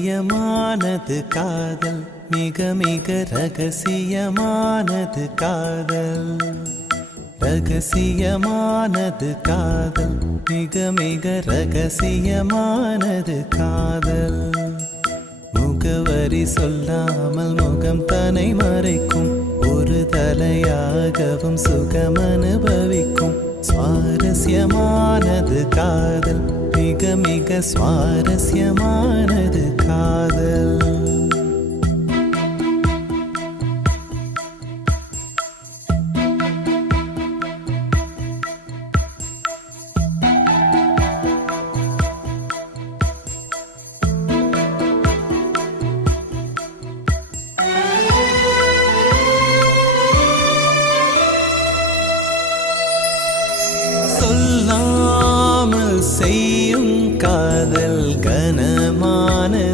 ரகசியமானது காதல் மிக மிக ரகசியமானது காதல். ரகசியமானது காதல் மிக மிக ரகசியமானது காதல். முகவரி சொல்லாமல் முகம் தனை மறைக்கும் ஒரு தலையாகவும் சுகம் அனுபவிக்கும். சுவாரஸ்யமானது காதல் மிக மிக சுவாரஸ்யமானது காதல் செய்யும் காதல் கனமானது.